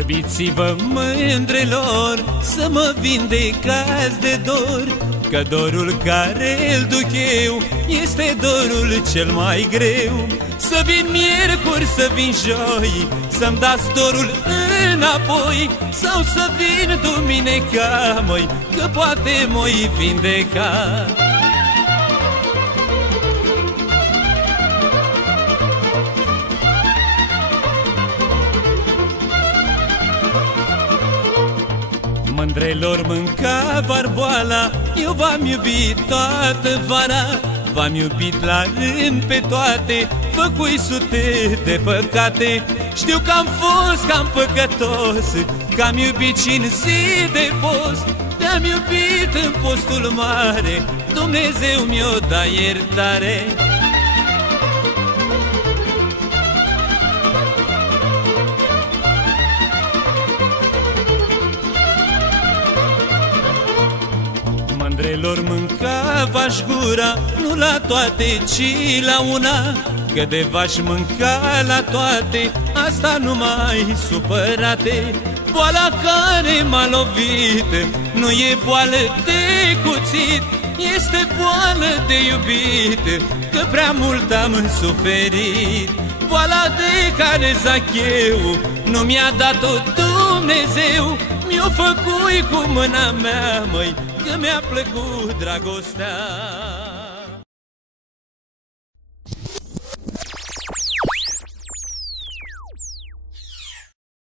Vorbiți-vă, mândrelor, să mă vindecați de dor, că dorul care îl duc eu este dorul cel mai greu. Să vin miercuri, să vin joi, să-mi dați dorul înapoi, sau să vin duminica, măi, că poate mă-i vindeca. Mândrelor, mânca varboala, eu v-am iubit toată vara, v-am iubit la rând pe toate, făcui sute de păcate. Știu că am fost cam păcătos, că am iubit și în zi de post. Te-am iubit în postul mare, Dumnezeu mi-o da iertare. Mândrelor, mânca v-aș gura, nu la toate, ci la una, că de v-aș mânca la toate, asta nu mai supărate. Boala care m-a lovit nu e boală de cuțit, este boală de iubit, că prea mult am suferit. Boala de care Zacheu nu mi-a dat-o Dumnezeu, mi-o făcui cu mâna mea, măi, că mi-a plăcut dragostea.